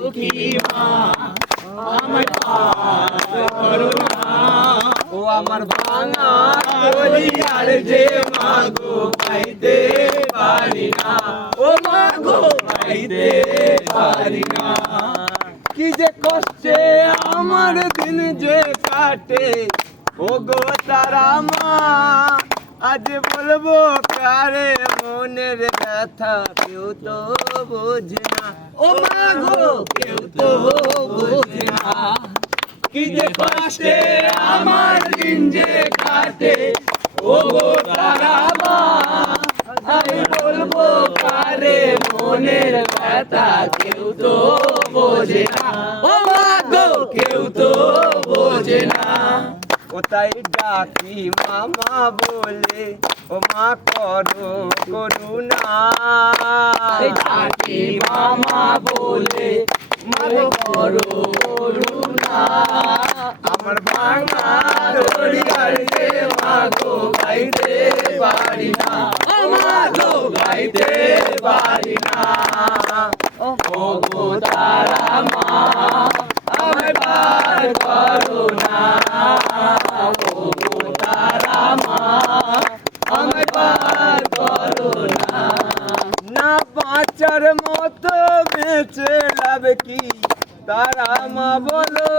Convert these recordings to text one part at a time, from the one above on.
দুঃখী মা আমায় পার করো না। ও আমার ভাঙা কলি আর যে মা গো পাইতে পারি না। ও মা গো পাইতে পারি না। কি যে কষ্টে আমার দিন যে কাটে ও গো তারা মা। আজ বলবো কারে মনের ব্যথা কেউ তো বোঝে না। ও মা গো কেউ তো বোঝে না। কি যে কষ্টে আমার দিন যে কাটে ও গো তারা মা। আমি বলবো কারে মনের ব্যথা কেউ তো বোঝে না। ও মা গো কেউ তো বোঝে না। কোথায় ডাকি মামা বলে ও মা করো করুণা। ডাকি মামা বলে মা করো করুণা। আমার ভাঙা দড়িয়ার যে মা গো গাইতে পারি না। ও মা গো গাইতে পারি না। ও গো তারা মা আমায় পার করো না। ও গো তারা মা আমায় পার করো না। না বাঁচার মতো বেঁচে লাভ কি তারা মা বলো।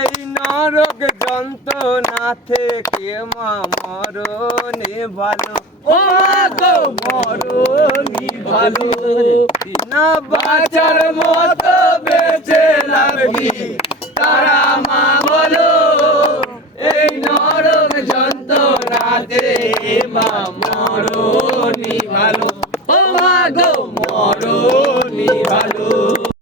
এই নরক যন্ত্রণা থেকে মা মরণে ভালো। ও মা গো মরণই ভালো। না বাঁচার মতো বেঁচে লাভ কি তারা মা বলো। এই নরক যন্ত্রণাতে মা